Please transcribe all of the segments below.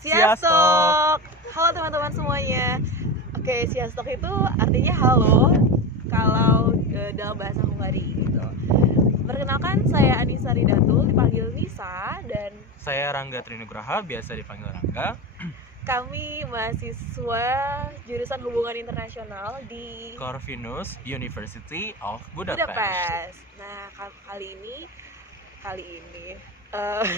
Siastok. Halo teman-teman semuanya. Oke, siastok itu artinya halo kalau dalam bahasa Hungari gitu. Perkenalkan, saya Anissa Ridatul, dipanggil Nisa, dan Saya Rangga Trinugraha, biasa dipanggil Rangga. kami mahasiswa jurusan hubungan internasional di Corvinus University of Budapest. Budapest. Nah, kali ini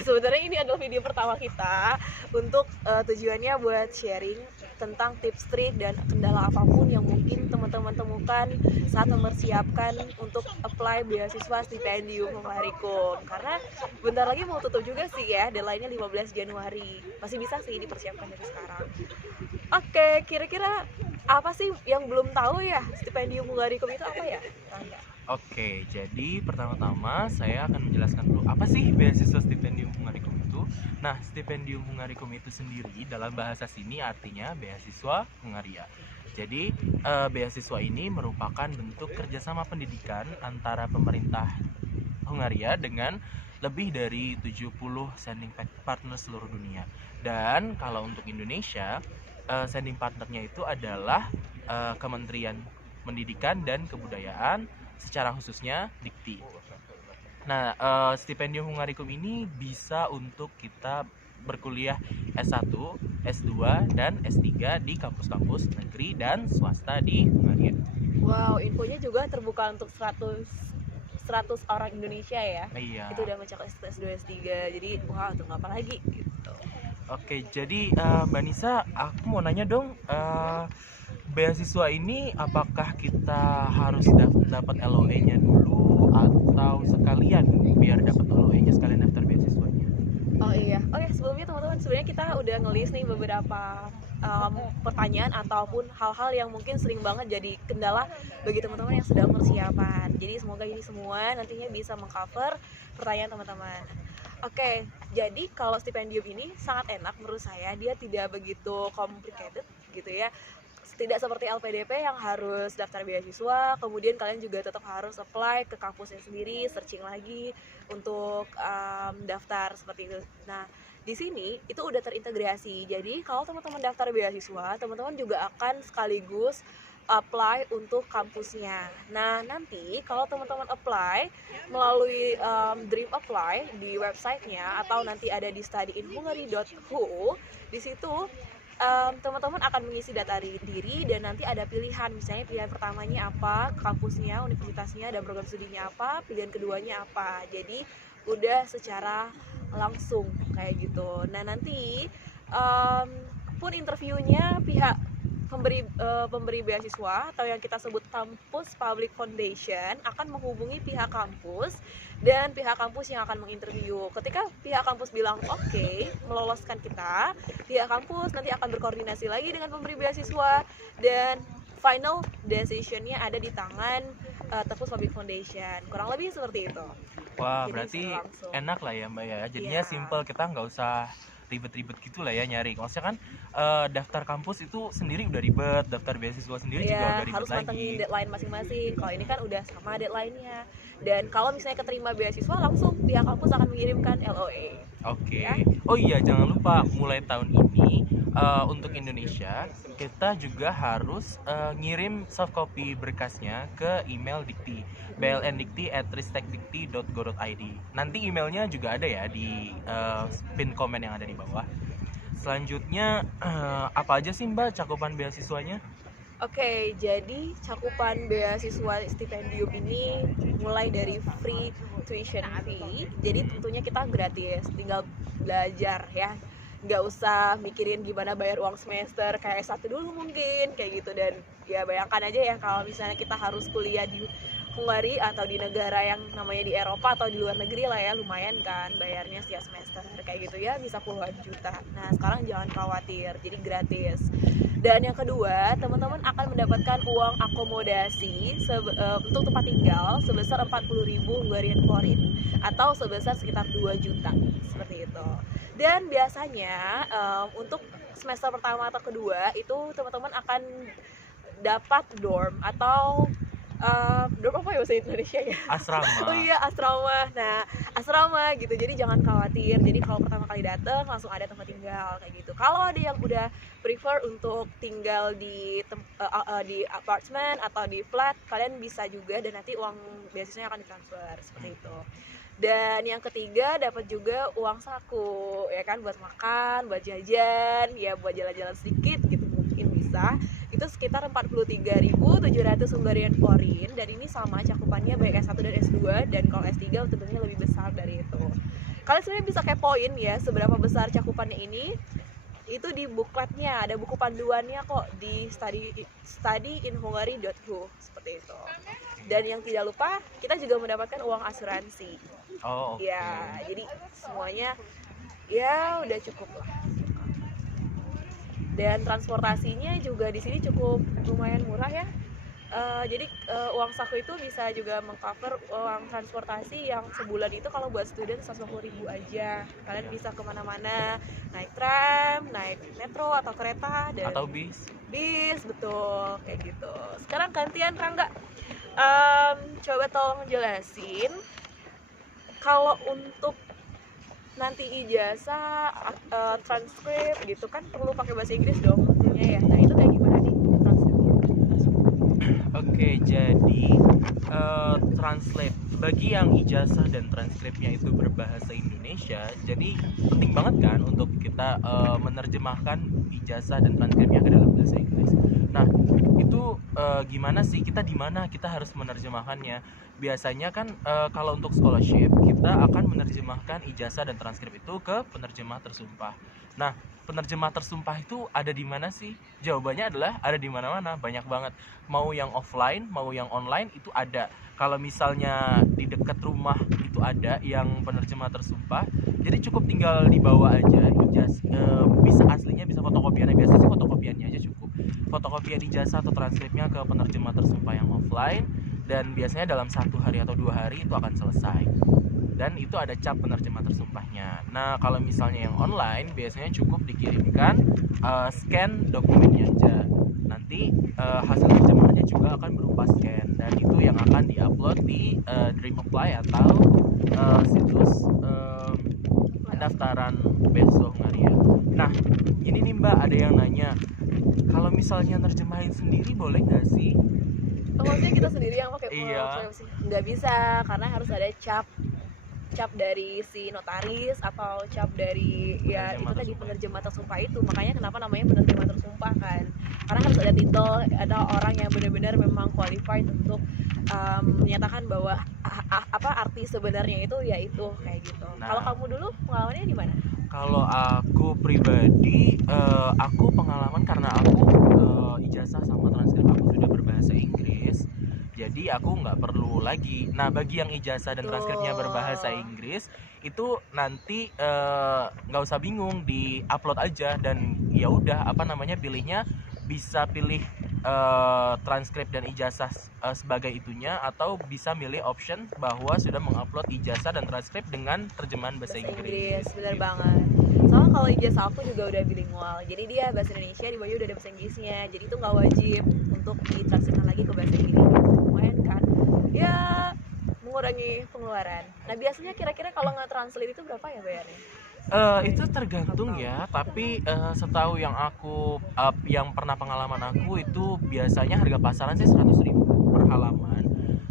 sebenarnya ini adalah video pertama kita untuk tujuannya buat sharing tentang tips trik dan kendala apapun yang mungkin teman-teman temukan saat mempersiapkan untuk apply beasiswa stipendium Hungarikum, karena bentar lagi mau tutup juga sih ya, deadline-nya 15 Januari. Masih bisa sih dipersiapkan dari sekarang. Oke, kira-kira apa sih yang belum tahu ya stipendium Hungarikum itu apa ya? Oke, jadi pertama-tama saya akan menjelaskan dulu apa sih beasiswa stipendium Hungarikum itu. Nah, stipendium Hungarikum itu sendiri dalam bahasa sini artinya beasiswa Hungaria. Jadi, beasiswa ini merupakan bentuk kerjasama pendidikan antara pemerintah Hungaria dengan lebih dari 70 sending partner seluruh dunia. Dan kalau untuk Indonesia, sending partnernya itu adalah Kementerian Pendidikan dan Kebudayaan, secara khususnya Dikti. Nah, stipendium Hungarikum ini bisa untuk kita berkuliah S1, S2, dan S3 di kampus-kampus negeri dan swasta di Hungaria. Wow, infonya juga terbuka untuk 100 orang Indonesia ya. Iya. Itu udah mencakup S2, S3. Jadi, wow, tunggu apa lagi gitu. Oke, jadi Mbak Nisa, aku mau nanya dong, beasiswa ini apakah kita harus dapat LOE-nya dulu atau sekalian biar dapat LOE-nya sekalian daftar beasiswanya? Oh iya, sebelumnya teman-teman, sebenarnya kita udah nge-list nih beberapa pertanyaan ataupun hal-hal yang mungkin sering banget jadi kendala bagi teman-teman yang sedang persiapan. Jadi semoga ini semua nantinya bisa mengcover pertanyaan teman-teman. Oke, jadi kalau stipendium ini sangat enak menurut saya, dia tidak begitu complicated gitu ya. Tidak seperti LPDP yang harus daftar beasiswa, kemudian kalian juga tetap harus apply ke kampusnya sendiri, searching lagi untuk daftar seperti itu. Nah, di sini itu udah terintegrasi. Jadi kalau teman-teman daftar beasiswa, teman-teman juga akan sekaligus apply untuk kampusnya. Nah, nanti kalau teman-teman apply melalui Dream Apply di websitenya atau nanti ada di studyinhungary.hu, di situ teman-teman akan mengisi data diri dan nanti ada pilihan, misalnya pilihan pertamanya apa, kampusnya, universitasnya, dan program studinya apa, pilihan keduanya apa. Jadi udah secara langsung kayak gitu. Nah, nanti pun interviewnya pihak pemberi beasiswa atau yang kita sebut Campus Public Foundation akan menghubungi pihak kampus dan pihak kampus yang akan menginterview. Ketika pihak kampus bilang oke, meloloskan kita, pihak kampus nanti akan berkoordinasi lagi dengan pemberi beasiswa dan final decision-nya ada di tangan Campus Public Foundation. Kurang lebih seperti itu. Wah, Jadi berarti enak lah ya Mbak ya. Jadinya Iya. simple, kita nggak usah ribet-ribet gitu lah ya nyari. Maksudnya kan daftar kampus itu sendiri udah ribet, daftar beasiswa sendiri juga udah ribet harus mantengin lagi. deadline masing-masing. Kalau ini kan udah sama deadline-nya. Dan kalau misalnya keterima beasiswa, langsung pihak kampus akan mengirimkan LOE. Oke. Ya. Oh iya, jangan lupa mulai tahun ini untuk Indonesia kita juga harus ngirim soft copy berkasnya ke email Dikti, blndikti@ristekdikti.go.id. Nanti emailnya juga ada ya di pin komen yang ada di bawah. Selanjutnya apa aja sih Mbak cakupan beasiswanya? Oke, jadi cakupan beasiswa stipendium ini mulai dari free tuition fee. Jadi tentunya kita gratis, tinggal belajar ya. Nggak usah mikirin gimana bayar uang semester kayak S1 dulu mungkin, kayak gitu. Dan ya bayangkan aja ya kalau misalnya kita harus kuliah di Hungary atau di negara yang namanya di Eropa atau di luar negeri lah ya, lumayan kan bayarnya setiap semester kayak gitu ya, bisa puluhan juta. Nah, sekarang jangan khawatir, jadi gratis. Dan yang kedua, teman-teman akan mendapatkan uang akomodasi untuk tempat tinggal sebesar 40.000 Hungarian forint atau sebesar sekitar 2 juta, seperti itu. Dan biasanya untuk semester pertama atau kedua itu teman-teman akan dapat dorm atau Dorm apa ya bahasa Indonesia ya? Asrama. Oh iya, asrama. Nah, asrama gitu. Jadi jangan khawatir. Jadi kalau pertama kali datang langsung ada tempat tinggal kayak gitu. Kalau ada yang udah prefer untuk tinggal di apartemen atau di flat, kalian bisa juga, dan nanti uang beasiswanya akan ditransfer seperti itu. Dan yang ketiga, dapat juga uang saku, ya kan, buat makan, buat jajan, ya buat jalan-jalan sedikit gitu mungkin bisa. Itu sekitar 43.700 Hungarian forin, dan ini sama cakupannya baik S1 dan S2, dan kalau S3 tentunya lebih besar dari itu. Kalian sebenarnya bisa kepoin ya seberapa besar cakupannya ini. Itu di bukletnya, ada buku panduannya kok di studyinhungary.hu seperti itu. Dan yang tidak lupa, kita juga mendapatkan uang asuransi. Oh, oke. Ya, jadi semuanya ya udah cukup lah. Dan transportasinya juga di sini cukup lumayan murah ya. Jadi uang saku itu bisa juga mengcover uang transportasi yang sebulan itu kalau buat student 150.000 aja. Kalian bisa kemana-mana, naik tram, naik metro atau kereta, dan Atau bis. betul kayak gitu. Sekarang gantian Rangga, coba tolong jelasin kalau untuk nanti ijazah, transkrip gitu kan perlu pakai bahasa Inggris dong tentunya ya. Nah itu kayak gimana nih transkripnya? Oke, jadi translate bagi yang ijazah dan transkripnya itu berbahasa Indonesia, jadi penting banget kan untuk kita menerjemahkan ijazah dan transkripnya ke dalam bahasa Inggris. Nah, itu gimana sih, kita di mana kita harus menerjemahkannya? Biasanya kan kalau untuk scholarship kita akan menerjemahkan ijazah dan transkrip itu ke penerjemah tersumpah. Nah, penerjemah tersumpah itu ada di mana sih? Jawabannya adalah ada di mana-mana, banyak banget. Mau yang offline, mau yang online itu ada. Kalau misalnya di dekat rumah itu ada yang penerjemah tersumpah, jadi cukup tinggal dibawa aja bisa aslinya, bisa fotokopiannya, biasanya sih fotokopiannya aja cukup. Fotokopian ijazah atau transkripnya ke penerjemah tersumpah yang offline, dan biasanya dalam 1 hari atau 2 hari itu akan selesai. Dan itu ada cap penerjemah tersumpahnya. Nah, kalau misalnya yang online biasanya cukup dikirimkan scan dokumennya aja. Nanti hasil terjemahannya juga akan berupa scan, dan itu yang akan diupload di Dreamapply atau situs pendaftaran beasiswa Hungaria. Nah, ini nih Mbak, ada yang nanya, kalau misalnya nerjemahin sendiri boleh nggak sih? Oh, maksudnya kita sendiri yang pakai Iya. nggak bisa, karena harus ada cap dari si notaris atau cap dari ya Penerjemah itu tadi tersumpah. penerjemah tersumpah itu. Makanya kenapa namanya penerjemah tersumpah kan, karena harus ada titel, ada orang yang benar-benar memang qualified untuk menyatakan bahwa apa arti sebenarnya itu, ya itu kayak gitu. Nah. Kalau kamu dulu pengalamannya di mana? Kalau aku pribadi, aku pengalaman karena aku ijazah sama transkrip aku sudah berbahasa Inggris, jadi aku nggak perlu lagi. Nah, bagi yang ijazah dan transkripnya berbahasa Inggris itu nanti nggak usah bingung, di upload aja, dan ya udah pilihnya bisa pilih transkrip dan ijazah sebagai itunya, atau bisa milih option bahwa sudah mengupload ijazah dan transkrip dengan terjemahan bahasa Inggris. Bener banget. Soalnya kalau ijazah aku juga udah bilingual, jadi dia bahasa Indonesia, di bawahnya udah ada bahasa Inggrisnya, jadi itu nggak wajib untuk ditranslate lagi ke bahasa Inggris. Lumayan kan ya, mengurangi pengeluaran. Nah biasanya kira-kira kalau nggak translate itu berapa ya bayarnya? Itu tergantung ya, tapi setahu yang aku yang pernah pengalaman aku itu biasanya harga pasaran sih 100.000 per halaman.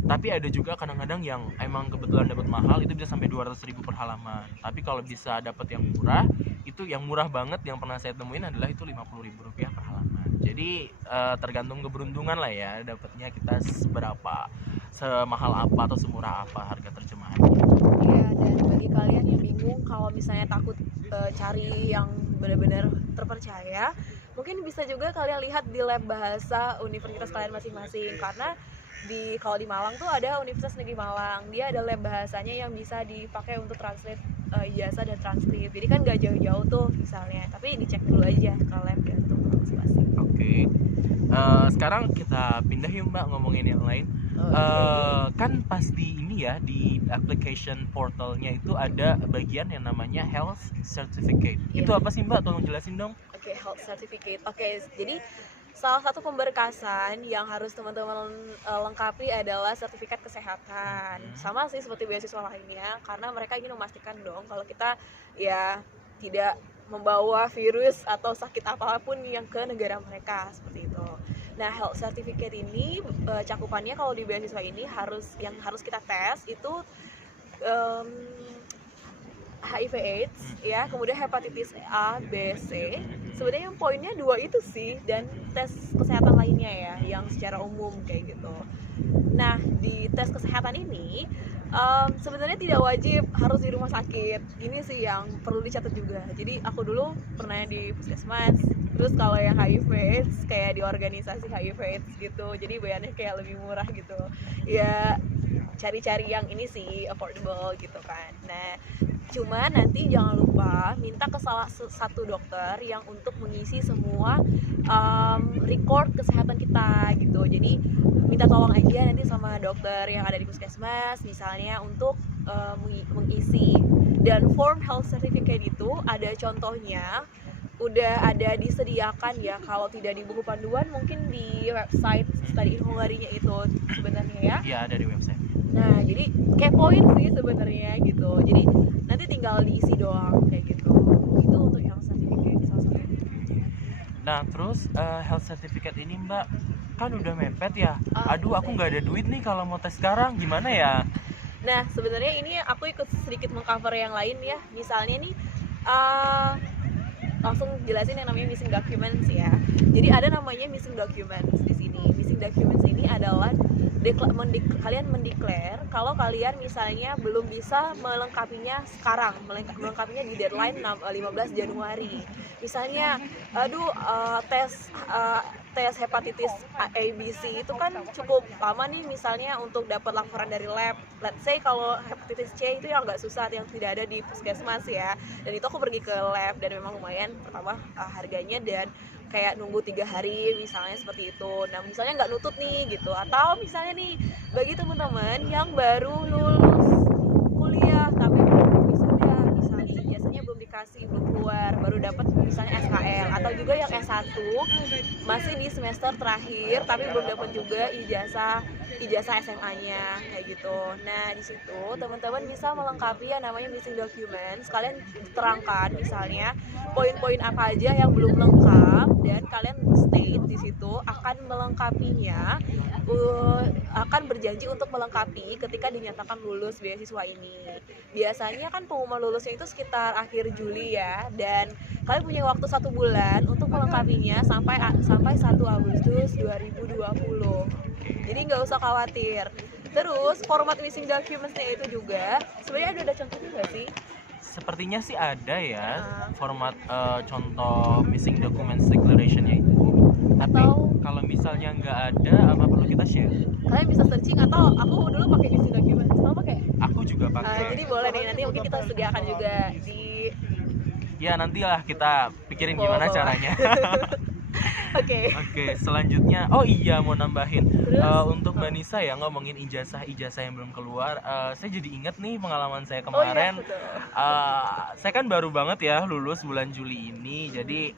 Tapi ada juga kadang-kadang yang emang kebetulan dapat mahal, itu bisa sampai 200.000 per halaman. Tapi kalau bisa dapat yang murah, itu yang murah banget yang pernah saya temuin adalah itu 50.000 rupiah per halaman. Jadi tergantung keberuntungan lah ya, dapatnya kita seberapa, semahal apa atau semurah apa harga terjemahannya. Iya, dan bagi kalian yang bingung kalau misalnya takut cari yang benar-benar terpercaya, mungkin bisa juga kalian lihat di lab bahasa universitas kalian masing-masing, karena kalau di Malang tuh ada Universitas Negeri Malang, dia ada lab bahasanya yang bisa dipakai untuk translate ijazah dan transkrip. Jadi kan gak jauh-jauh tuh misalnya, tapi dicek dulu aja ke lab gitu masing-masing. Oke. Sekarang kita pindah yuk Mbak, ngomongin yang lain. Kan pas di ini ya, di application portalnya itu ada bagian yang namanya health certificate. Iya. Itu apa sih Mbak? Tolong jelasin dong. Oke, health certificate. Oke, jadi Salah satu pemberkasan yang harus teman-teman lengkapi adalah sertifikat kesehatan. Sama sih seperti beasiswa lainnya, karena mereka ingin memastikan dong kalau kita ya tidak membawa virus atau sakit apapun yang ke negara mereka seperti itu. Nah, health certificate ini cakupannya kalau di beasiswa ini yang harus kita tes itu em, HIV/AIDS ya, kemudian hepatitis A, B, C. Sebenarnya yang poinnya 2 itu sih, dan tes kesehatan lainnya ya yang secara umum kayak gitu. Nah, di tes kesehatan ini sebenarnya tidak wajib harus di rumah sakit. Ini sih yang perlu dicatat juga. Jadi aku dulu pernah di puskesmas. Terus kalau yang HIV/AIDS kayak di organisasi HIV/AIDS gitu. Jadi bayarnya kayak lebih murah gitu. Ya cari-cari yang ini sih affordable gitu kan. Nah, cuma nanti jangan lupa minta ke salah satu dokter yang untuk mengisi semua record kesehatan kita gitu. Jadi minta tolong aja nanti sama dokter yang ada di puskesmas misalnya untuk mengisi. Dan form health certificate itu ada contohnya, udah ada disediakan ya, kalau tidak di buku panduan mungkin di website Study in Hungary-nya itu sebenarnya ya. Iya, ada di website. Nah, jadi kepoin sih sebenarnya gitu. Jadi nanti tinggal diisi doang kayak gitu. Itu untuk yang sertifikat salah satu. Nah, terus health certificate ini Mbak kan udah mepet ya. Aduh, aku nggak ada duit nih kalau mau tes sekarang, gimana ya? Nah, sebenarnya ini aku ikut sedikit mengcover yang lain ya. Misalnya nih langsung jelasin yang namanya missing documents ya. Jadi ada namanya missing documents di sini. Missing documents ini adalah kalian mendeklar kalau kalian misalnya belum bisa melengkapinya sekarang, melengkapinya di deadline 15 Januari. Misalnya, tes hepatitis A, B, C itu kan cukup lama nih misalnya untuk dapat laporan dari lab. Let's say kalau hepatitis C itu yang nggak susah, yang tidak ada di puskesmas ya. Dan itu aku pergi ke lab dan memang lumayan, pertama harganya dan kayak nunggu 3 hari misalnya seperti itu. Nah, misalnya nggak nutut nih gitu, atau misalnya nih bagi teman-teman yang baru lulus kuliah tapi belum wisuda, misalnya ijazahnya belum dikasih, belum keluar, baru dapat misalnya SKL, atau juga yang S1 masih di semester terakhir tapi belum dapat juga ijazah SMA-nya kayak gitu. Nah, di situ teman-teman bisa melengkapi yang namanya missing documents. Kalian terangkan misalnya poin-poin apa aja yang belum lengkap dan kalian state di situ akan melengkapinya, akan berjanji untuk melengkapi ketika dinyatakan lulus beasiswa ini. Biasanya kan pengumuman lulusnya itu sekitar akhir Juli ya, dan kalian punya waktu 1 bulan untuk melengkapinya sampai 1 Agustus 2020. Jadi nggak usah khawatir. Terus format missing documentsnya itu juga sebenarnya ada contohnya nggak sih? Sepertinya sih ada ya format contoh missing documents declaration-nya itu. Tapi kalau misalnya nggak ada, apa perlu kita share? Kalian bisa searching, atau aku dulu pakai missing documents. Kamu pakai? Aku juga pakai. Jadi boleh nih, nanti mungkin kita sediakan juga di. Ya, nantilah kita pikirin gimana caranya. Oke, selanjutnya, oh iya mau nambahin untuk Mbak Nisa ya, ngomongin ijazah yang belum keluar, saya jadi ingat nih pengalaman saya kemarin. Saya kan baru banget ya lulus bulan Juli ini, jadi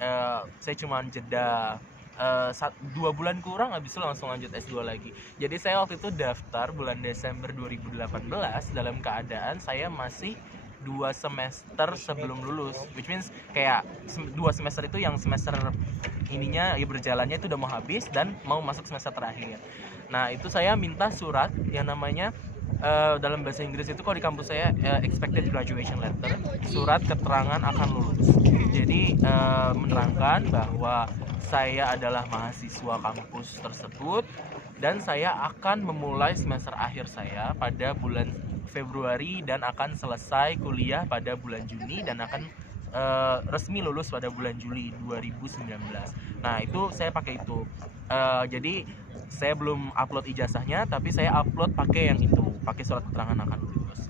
saya cuma jeda 2 bulan kurang, habis itu langsung lanjut S2 lagi. Jadi saya waktu itu daftar bulan Desember 2018 dalam keadaan saya masih 2 semester sebelum lulus, which means kayak 2 semester itu yang semester ininya ya berjalannya itu udah mau habis dan mau masuk semester terakhir. Nah, itu saya minta surat yang namanya dalam bahasa Inggris itu kalau di kampus saya expected graduation letter, surat keterangan akan lulus. Jadi menerangkan bahwa saya adalah mahasiswa kampus tersebut dan saya akan memulai semester akhir saya pada bulan Februari dan akan selesai kuliah pada bulan Juni dan akan resmi lulus pada bulan Juli 2019. Nah, itu saya pakai itu. Jadi saya belum upload ijazahnya, tapi saya upload pakai yang itu, pakai surat keterangan akan lulus.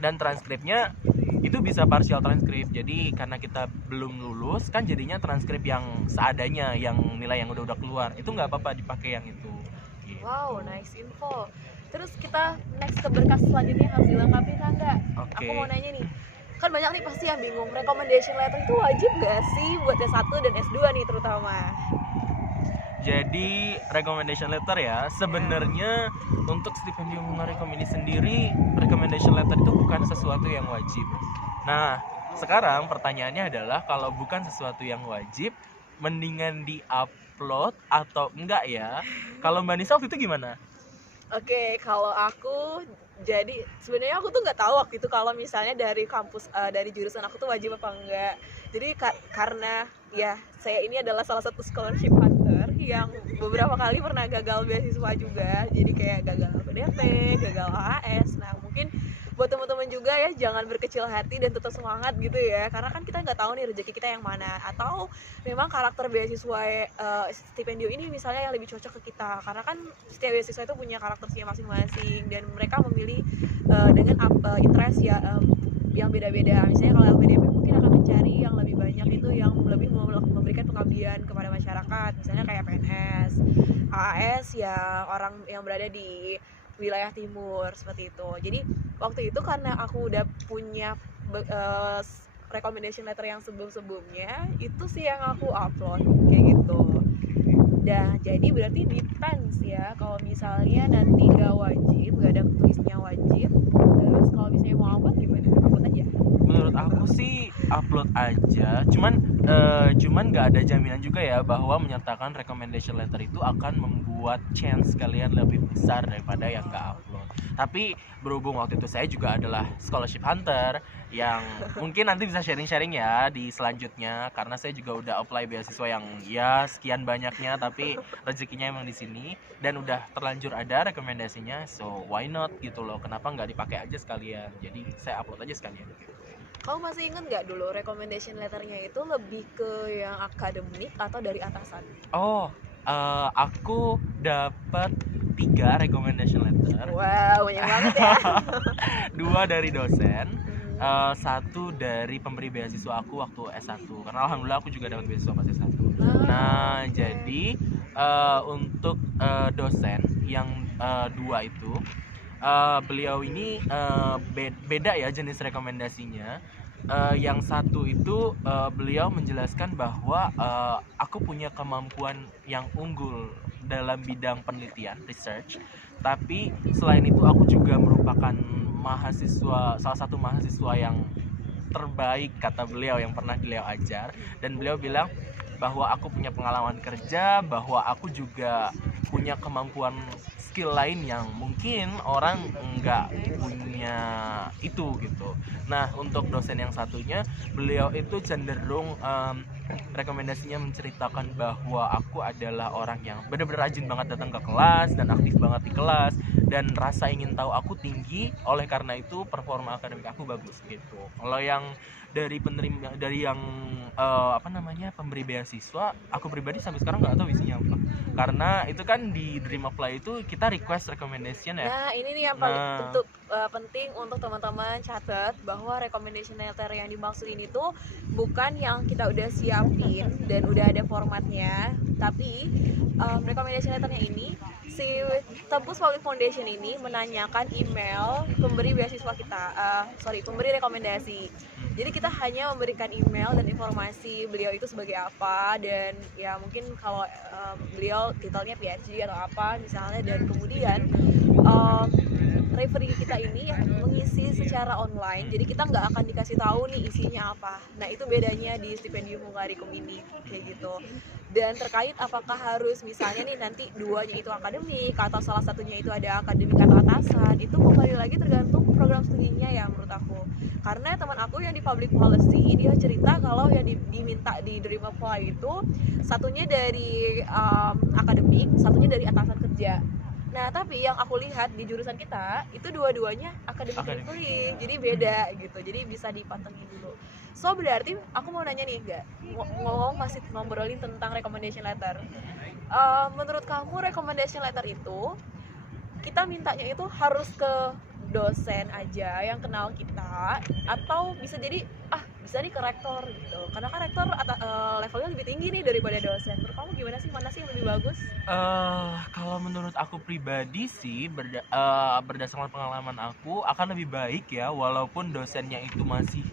Dan transkripnya itu bisa partial transkrip. Jadi karena kita belum lulus kan jadinya transkrip yang seadanya, yang nilai yang udah keluar. Itu nggak apa-apa dipakai yang itu. Gitu. Wow, nice info. Terus kita next ke berkas selanjutnya harus dilengkapi kan nggak? Aku mau nanya nih, kan banyak nih pasti yang bingung, recommendation letter itu wajib nggak sih buat S1 dan S2 nih terutama? Jadi recommendation letter ya. Sebenarnya untuk stipendium Hungarikum ini sendiri, recommendation letter itu bukan sesuatu yang wajib. Nah, sekarang pertanyaannya adalah kalau bukan sesuatu yang wajib, mendingan di-upload atau enggak ya? Kalau Mbak Nisa waktu itu gimana? Oke, kalau aku jadi sebenarnya aku tuh nggak tahu waktu itu kalau misalnya dari kampus dari jurusan aku tuh wajib apa enggak. Jadi karena ya saya ini adalah salah satu scholarship hunter yang beberapa kali pernah gagal beasiswa juga. Jadi kayak gagal PDP, gagal AAS. Nah, mungkin buat teman-teman juga ya jangan berkecil hati dan tetap semangat gitu ya. Karena kan kita nggak tahu nih rezeki kita yang mana, atau memang karakter beasiswa stipendium ini misalnya yang lebih cocok ke kita, karena kan setiap beasiswa itu punya karakternya masing-masing dan mereka memilih dengan interest ya yang beda-beda. Misalnya kalau LPDP mungkin akan mencari yang lebih banyak itu yang lebih memberikan pengabdian kepada masyarakat, misalnya kayak PNS. AAS ya orang yang berada di wilayah timur seperti itu. Jadi waktu itu karena aku udah punya recommendation letter yang sebelum-sebelumnya, itu sih yang aku upload kayak gitu. Dah, jadi berarti depends ya. Kalau misalnya nanti gak wajib, gak ada tulisnya wajib, terus kalau misalnya mau upload gimana? Upload aja. Menurut aku sih upload aja, cuman nggak ada jaminan juga ya bahwa menyertakan recommendation letter itu akan membuat chance kalian lebih besar daripada yang nggak upload. Tapi berhubung waktu itu saya juga adalah scholarship hunter yang mungkin nanti bisa sharing-sharing ya di selanjutnya, karena saya juga udah apply beasiswa yang ya sekian banyaknya, tapi rezekinya emang di sini dan udah terlanjur ada rekomendasinya, so why not gitu loh, kenapa nggak dipakai aja sekalian, jadi saya upload aja sekalian. Kamu masih inget nggak dulu recommendation letternya itu lebih ke yang akademik atau dari atasan? Oh, aku dapat 3 recommendation letter. Wow, banyak banget ya. 2 dari dosen, 1 dari pemberi beasiswa aku waktu S1. Karena alhamdulillah aku juga dapat beasiswa pas S1. Nah, jadi untuk dosen yang 2 itu, beliau ini beda ya jenis rekomendasinya. Yang satu itu beliau menjelaskan bahwa aku punya kemampuan yang unggul dalam bidang penelitian research, tapi selain itu aku juga merupakan salah satu mahasiswa yang terbaik kata beliau yang pernah beliau ajar, dan beliau bilang bahwa aku punya pengalaman kerja, bahwa aku juga punya kemampuan skill lain yang mungkin orang nggak punya itu gitu. Nah, untuk dosen yang satunya, beliau itu cenderung rekomendasinya menceritakan bahwa aku adalah orang yang benar-benar rajin banget datang ke kelas dan aktif banget di kelas, dan rasa ingin tahu aku tinggi, oleh karena itu performa akademik aku bagus gitu. Kalau yang dari penerima, dari yang pemberi beasiswa, aku pribadi sampai sekarang nggak tahu isinya apa, karena itu kan di Dream Apply itu kita request recommendation ya. Nah, ini nih yang paling penting untuk teman-teman catat, bahwa recommendation letter yang dimaksud ini tuh bukan yang kita udah siapin dan udah ada formatnya, tapi recommendation letternya ini si Tempus Public Foundation ini menanyakan email pemberi beasiswa kita, pemberi rekomendasi. Jadi kita hanya memberikan email dan informasi beliau itu sebagai apa, dan ya mungkin kalau beliau titelnya PhD atau apa misalnya, dan kemudian referee kita ini mengisi secara online, jadi kita nggak akan dikasih tahu nih isinya apa. Nah, itu bedanya di stipendium Hungarikum ini kayak gitu. Dan terkait apakah harus misalnya nih nanti duanya itu akademik atau salah satunya itu ada akademik atau atasan, itu kembali lagi tergantung program studinya ya menurut aku. Karena teman aku yang di public policy, dia cerita kalau yang diminta di Dream Apply itu satunya dari akademik, satunya dari atasan kerja. Nah, tapi yang aku lihat di jurusan kita itu dua-duanya akademik delivery, jadi beda gitu. Jadi bisa dipantengin dulu. So berarti aku mau nanya nih, ngomong masih ngobrolin tentang recommendation letter. Menurut kamu recommendation letter itu kita mintanya itu harus ke dosen aja yang kenal kita, atau bisa jadi bisa nih ke rektor gitu, karena kan rektor levelnya lebih tinggi nih daripada dosen. Menurut kamu gimana sih, mana sih yang lebih bagus? Kalau menurut aku pribadi sih, berdasarkan pengalaman aku, akan lebih baik ya walaupun dosennya itu masih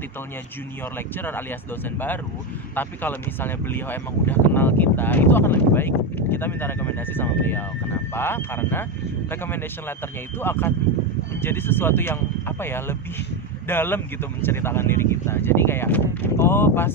titelnya junior lecturer alias dosen baru, tapi kalau misalnya beliau emang udah kenal kita, itu akan lebih baik kita minta rekomendasi sama beliau. Kenapa? Karena recommendation letternya itu akan menjadi sesuatu yang apa ya, lebih dalam gitu menceritakan diri kita. Jadi kayak pas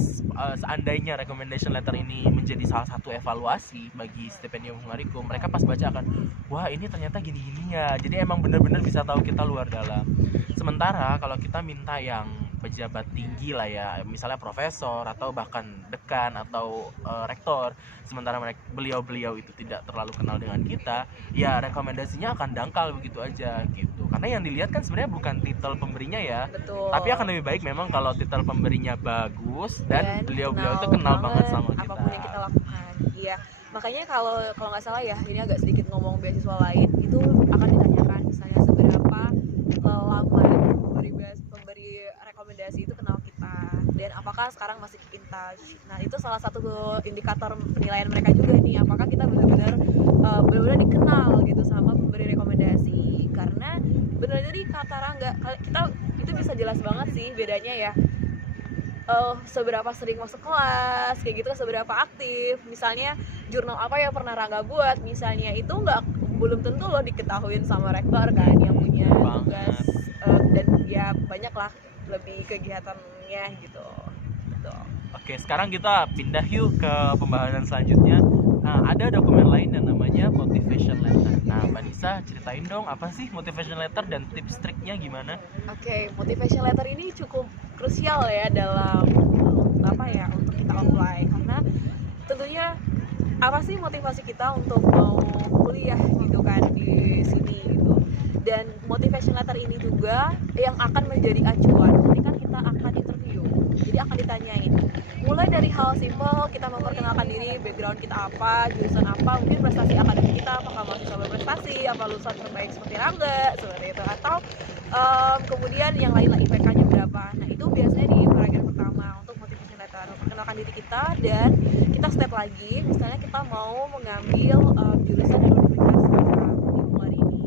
seandainya recommendation letter ini menjadi salah satu evaluasi bagi stipendium Hungarikum, mereka pas baca akan, wah ini ternyata gini-gini ya. Jadi emang bener-bener bisa tahu kita luar dalam. Sementara kalau kita minta yang pejabat tinggi lah ya, misalnya profesor atau bahkan dekan atau rektor, sementara beliau itu tidak terlalu kenal dengan kita, ya rekomendasinya akan dangkal begitu aja gitu. Karena yang dilihat kan sebenarnya bukan titel pemberinya ya. Betul. Tapi akan lebih baik memang kalau titel pemberinya bagus dan beliau-beliau itu kenal banget sama kita. Apapun yang kita lakukan. Iya. Makanya kalau nggak salah ya, ini agak sedikit ngomong beasiswa lain, itu akan ditanyakan misalnya seberapa lama pemberi rekomendasi itu kenal kita dan apakah sekarang masih keep in touch. Nah, itu salah satu indikator penilaian mereka juga nih, apakah kita benar-benar dikenal gitu sama pemberi rekomendasi. Karena benar jadi kata Rangga, kita itu bisa jelas banget sih bedanya ya. Seberapa sering masuk kelas, kayak gitu, seberapa aktif. Misalnya jurnal apa yang pernah Rangga buat, misalnya itu belum tentu loh diketahuin sama rektor kan yang punya tugas, dan ya banyak lah lebih kegiatannya gitu. Oke, sekarang kita pindah yuk ke pembahasan selanjutnya. Nah, ada dokumen lain yang namanya motivation letter. Nah, Mbak Nisa ceritain dong apa sih motivation letter dan tips triknya gimana? Oke, motivation letter ini cukup krusial ya dalam untuk kita apply, karena tentunya apa sih motivasi kita untuk mau kuliah gitu kan di sini gitu. Dan motivation letter ini juga yang akan menjadi acuan ketika kita akan interview. Jadi akan ditanyain mulai dari hal simple, kita memperkenalkan diri, background kita apa, jurusan apa, mungkin prestasi akademik kita, apakah mahasiswa berprestasi, apa lulusan terbaik seperti Rangga, seperti itu, atau kemudian yang lain lah, IPK-nya berapa. Nah, itu biasanya di paragraf pertama untuk motivation letter, memperkenalkan diri kita. Dan kita step lagi, misalnya kita mau mengambil jurusan dan universitas kita di luar ini.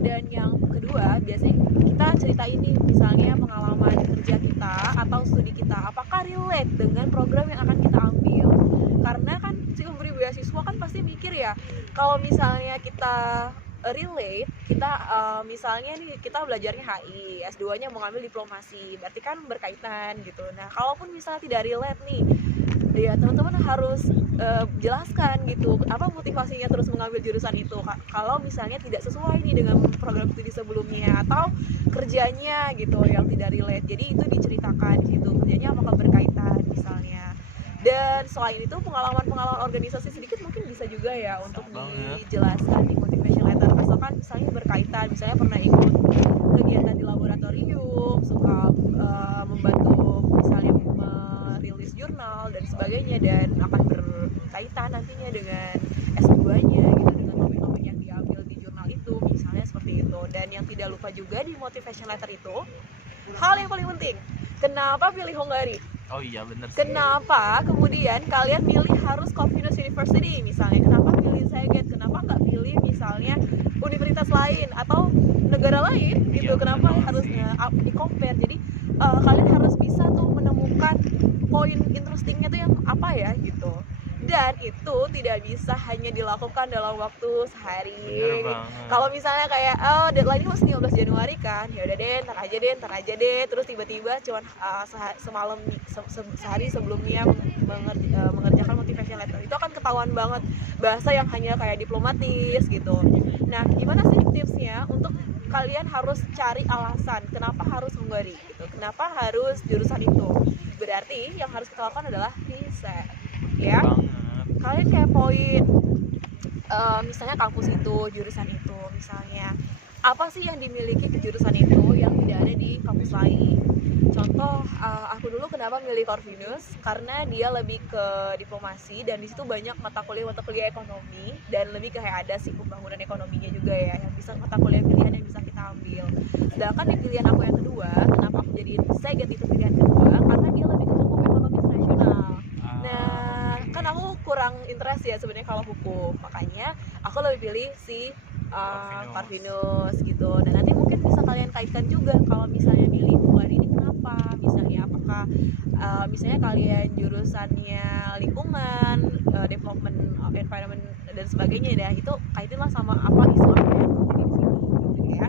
Dan yang kedua, biasanya kita cerita ini, misalnya pengalaman kerja kita atau studi kita, apakah relate dengan program yang akan kita ambil. Karena kan si pemberi beasiswa kan pasti mikir ya, kalau misalnya kita relate, kita misalnya nih kita belajarnya HI, S2-nya mau ngambil diplomasi, berarti kan berkaitan gitu. Nah, kalaupun misalnya tidak relate nih, ya teman-teman harus jelaskan gitu apa motivasinya terus mengambil jurusan itu. Kalau misalnya tidak sesuai nih dengan program studi sebelumnya atau kerjanya gitu yang tidak relate, jadi itu diceritakan di situ, kerjanya apakah berkaitan misalnya. Dan selain itu pengalaman organisasi sedikit mungkin bisa juga ya untuk dijelaskan di motivation letter. Misalkan misalnya berkaitan, misalnya pernah ikut kegiatan di laboratorium, suka membantu misalnya merilis jurnal dan sebagainya, dan akan berkaitan nantinya dengan S2-nya gitu, dengan topik-topik yang diambil di jurnal itu, misalnya seperti itu. Dan yang tidak lupa juga di motivation letter itu, hal yang paling penting, kenapa pilih Hungary? Oh iya bener sih. Kenapa kemudian kalian milih harus Corvinus University misalnya? Kenapa pilih Szeged? Kenapa nggak pilih misalnya universitas lain atau negara lain gitu? Iya, kenapa harus di-compare? Jadi kalian harus bisa tuh menemukan poin interestingnya tuh yang apa ya gitu. Dan itu tidak bisa hanya dilakukan dalam waktu sehari. Kalau misalnya kayak deadline harus 15 Januari kan, ya udah deh, ntar aja deh, terus tiba-tiba cuman sehari sebelumnya mengerjakan motivation letter, itu akan ketahuan banget bahasa yang hanya kayak diplomatis gitu. Nah, gimana sih tipsnya untuk kalian harus cari alasan kenapa harus Hungary gitu, kenapa harus jurusan itu. Berarti yang harus kita lakukan adalah riset ya. Kalian kayak poin misalnya kampus itu, jurusan itu, misalnya apa sih yang dimiliki ke jurusan itu yang tidak ada di kampus lain. Contoh, aku dulu kenapa milih Corvinus, karena dia lebih ke diplomasi dan di situ banyak mata kuliah ekonomi, dan lebih kayak ada sih pembangunan ekonominya juga ya, yang bisa mata kuliah pilihan yang bisa kita ambil. Sedangkan di pilihan aku yang kedua, kenapa aku jadi Szeged itu pilihan kedua, karena dia lebih ke hukum ekonomi internasional. Nah, kan aku kurang interest ya sebenarnya kalau hukum, makanya aku lebih pilih si Corvinus gitu. Dan nanti mungkin bisa kalian kaitkan juga kalau misalnya milih Hungary ini kenapa apa, misalnya apakah misalnya kalian jurusannya lingkungan, development of environment dan sebagainya, ya itu kaitinlah sama apa isu apa yang terjadi di sini gitu ya.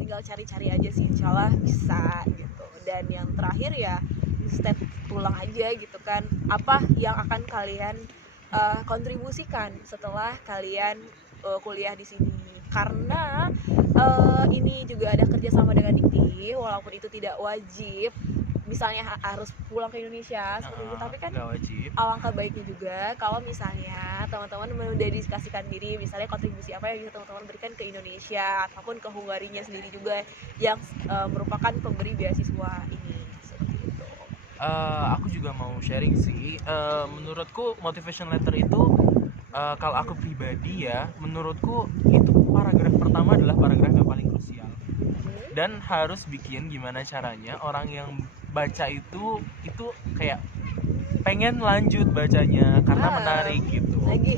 Tinggal cari-cari aja sih, insyaallah bisa gitu. Dan yang terakhir ya step pulang aja gitu kan, apa yang akan kalian kontribusikan setelah kalian kuliah di sini. Karena ini juga ada kerjasama dengan Dikti, walaupun itu tidak wajib misalnya harus pulang ke Indonesia seperti itu, tapi kan alangkah baiknya juga kalau misalnya teman-teman mendedikasikan diri, misalnya kontribusi apa yang bisa teman-teman berikan ke Indonesia ataupun ke Hungarinya sendiri juga yang merupakan pemberi beasiswa ini, seperti itu. Aku juga mau sharing sih. Menurutku motivation letter itu kalau aku pribadi ya, menurutku itu paragraf pertama adalah paragraf yang paling krusial. Dan harus bikin gimana caranya orang yang baca itu kayak pengen lanjut bacanya karena menarik gitu. Lagi.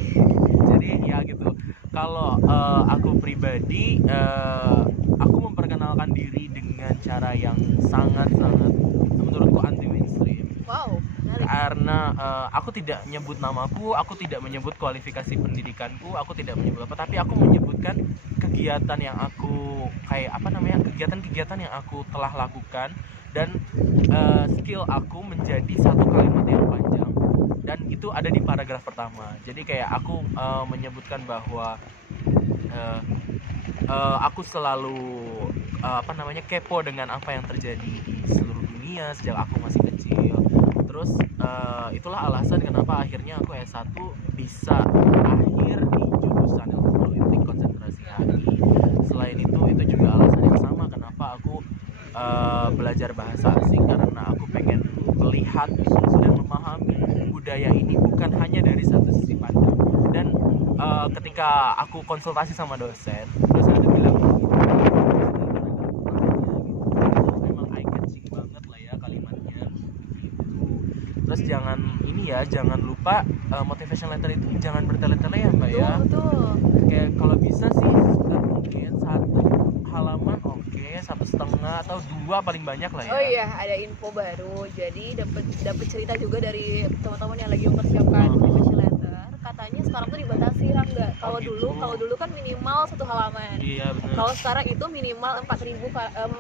Jadi ya gitu. Kalau aku pribadi, aku memperkenalkan diri dengan cara yang sangat-sangat menurutku anti mainstream. Wow. Karena aku tidak menyebut namaku, aku tidak menyebut kualifikasi pendidikanku, aku tidak menyebut apa, tapi aku menyebutkan kegiatan yang aku kegiatan-kegiatan yang aku telah lakukan dan skill aku menjadi satu kalimat yang panjang, dan itu ada di paragraf pertama. Jadi kayak aku menyebutkan bahwa aku selalu kepo dengan apa yang terjadi di seluruh dunia sejak aku masih kecil. Terus itulah alasan kenapa akhirnya aku S1 bisa berakhir di jurusan ilmu politik konsentrasi HI. Selain itu juga alasan yang sama kenapa aku belajar bahasa asing, karena aku pengen melihat dan memahami budaya ini bukan hanya dari satu sisi pandang. Dan ketika aku konsultasi sama dosen itu bilang terus jangan lupa motivation letter itu jangan bertele-tele ya Mbak ya. Betul. Kayak kalau bisa sih mungkin 1 halaman oke, 1,5 atau 2 paling banyak lah ya. Oh iya, ada info baru. Jadi dapat cerita juga dari teman-teman yang lagi mempersiapkan motivation letter. Katanya sekarang tuh dibatasi enggak. Kalau dulu kan minimal 1 halaman. Iya benar. Kalau sekarang itu minimal 4.000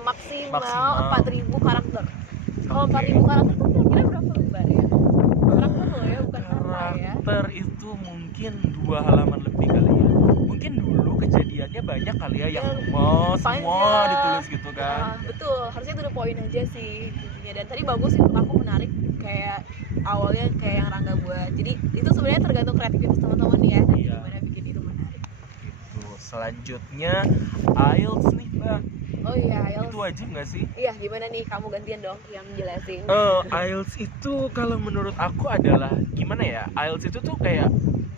maksimal 4.000 karakter. Kalau 4.000 karakter itu kira-kira berapa lembar ya? Karakter loh ya, bukan kata ya. Karakter itu mungkin 2 halaman lebih kali ya. Mungkin dulu kejadiannya banyak kali ya yang semua ditulis gitu kan. Betul, harusnya itu udah poin aja sih intinya. Dan tadi bagus sih, menurut aku menarik, kayak awalnya kayak yang Rangga buat. Jadi itu sebenarnya tergantung kreativitas teman-teman ya, gimana bikin itu menarik. Gitu. Selanjutnya IELTS nih Mbak. Oh iya, IELTS. Itu wajib nggak sih? Iya, gimana nih? Kamu gantian dong yang jelasin. IELTS itu kalau menurut aku adalah gimana ya? IELTS itu tuh kayak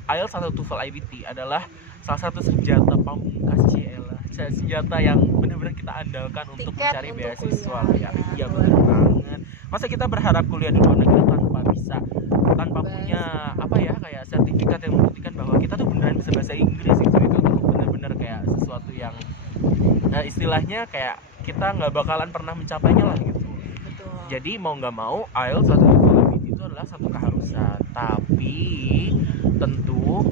IELTS atau TOEFL IBT adalah salah satu senjata pamungkas senjata yang benar-benar kita andalkan untuk mencari beasiswa ya. Iya benar banget. Masa kita berharap kuliah di luar negeri tanpa punya kayak sertifikat yang membuktikan bahwa kita tuh beneran bisa bahasa Inggris gitu. Itu tuh benar-benar kayak sesuatu yang istilahnya kayak kita nggak bakalan pernah mencapainya lah gitu. Betul. Jadi mau nggak mau IELTS atau TOEFL itu adalah satu keharusan. Tapi tentu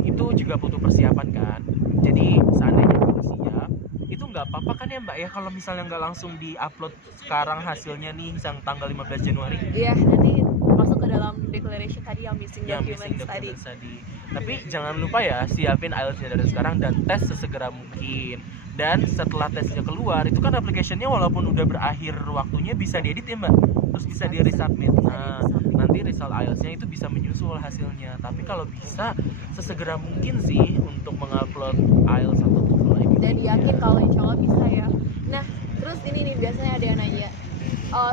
itu juga butuh persiapan kan. Jadi seandainya belum siap, itu nggak apa-apa kan ya Mbak ya kalau misalnya nggak langsung di-upload sekarang hasilnya nih yang tanggal 15 Januari. Iya, nanti masuk ke dalam declaration tadi yang missing documents tadi. Tapi jangan lupa ya, siapin IELTS-nya dari sekarang dan tes sesegera mungkin. Dan setelah tesnya keluar, itu kan application-nya walaupun udah berakhir waktunya bisa diedit ya Mbak, terus bisa di-resubmit. Nah, nanti result IELTS-nya itu bisa menyusul hasilnya. Tapi kalau bisa sesegera mungkin sih untuk mengupload IELTS atau TOEFL ini. Dan yakin kalau insya Allah bisa ya. Nah, terus ini nih biasanya ada yang nanya,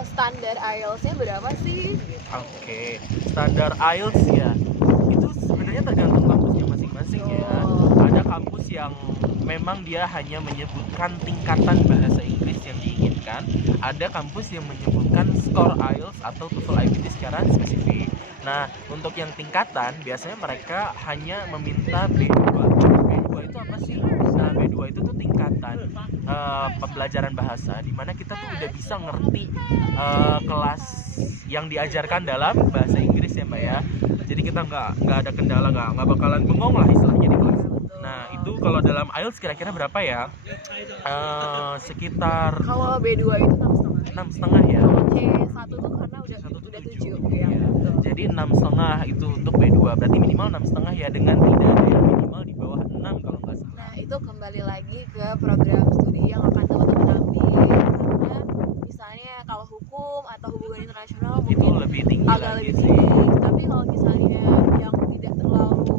standar IELTS-nya berapa sih? Oke, standar IELTS ya, itu sebenarnya tergantung kampusnya masing-masing ya. Ada kampus yang memang dia hanya menyebutkan tingkatan bahasa Inggris yang diinginkan. Ada kampus yang menyebutkan skor IELTS atau TOEFL IBT secara spesifik. Nah, untuk yang tingkatan biasanya mereka hanya meminta B2. B2 itu apa sih? Nah, B2 B2 itu tuh tingkatan pembelajaran bahasa di mana kita tuh udah bisa ngerti kelas yang diajarkan dalam bahasa Inggris ya Mbak ya. Jadi kita nggak ada kendala, nggak bakalan bengong lah istilahnya di kelas. Nah itu kalau dalam IELTS kira-kira berapa ya? Sekitar Kalau B2 itu 6,5. 6,5 ya. C1 tuh karena udah C1 tuh 7 7, ya. iya. Betul. Jadi 6,5 itu untuk B2, berarti minimal 6,5 ya, dengan tidak ada yang minimal di bawah 6 kalau nggak salah. Nah, itu kembali lagi ke program studi yang akan teman-teman ambil. Karena misalnya kalau hukum atau hubungan internasional Itu mungkin lebih tinggi agak lagi lebih sih. tinggi. Tapi kalau misalnya yang tidak terlalu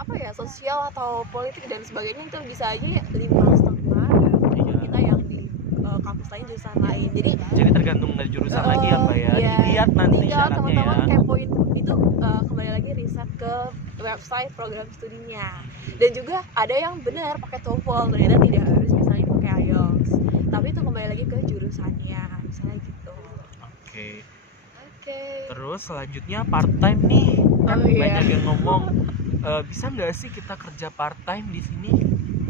apa ya, sosial atau politik dan sebagainya, itu bisa aja 5,5. Iya. Kita yang di kampus lain, jurusan lain. Jadi tergantung dari jurusan lagi ya Mbak ya. Iya, Dilihat nanti tinggal syaratnya teman-teman ya. kepoin itu, kembali lagi riset ke website program studinya. Dan juga ada yang benar pakai TOEFL, ternyata tidak harus misalnya pakai IELTS. Tapi itu kembali lagi ke jurusannya, misalnya gitu. Oke. Oke. Terus selanjutnya part time nih. Kan Oh, iya. banyak yang ngomong bisa nggak sih kita kerja part time di sini?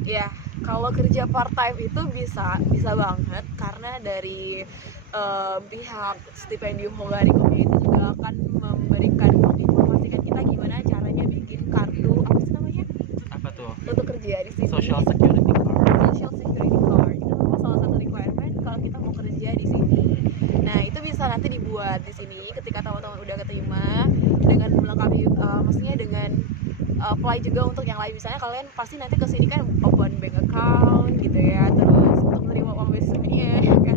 Ya, kalau kerja part time itu bisa banget, karena dari pihak stipendium Hungarikum itu juga akan memberikan menginformasikan kita gimana caranya bikin kartu, apa sih namanya, Apa tuh? untuk kerja di sini. Social Security Card. Social Security Card itu memang salah satu requirement kalau kita mau kerja di sini. Nah, itu bisa nanti dibuat di sini ketika teman-teman udah keterima, dengan melengkapi maksudnya dengan apply juga untuk yang lain. Misalnya kalian pasti nanti kesini kan open bank account gitu ya, terus untuk menerima uang beasiswanya kan,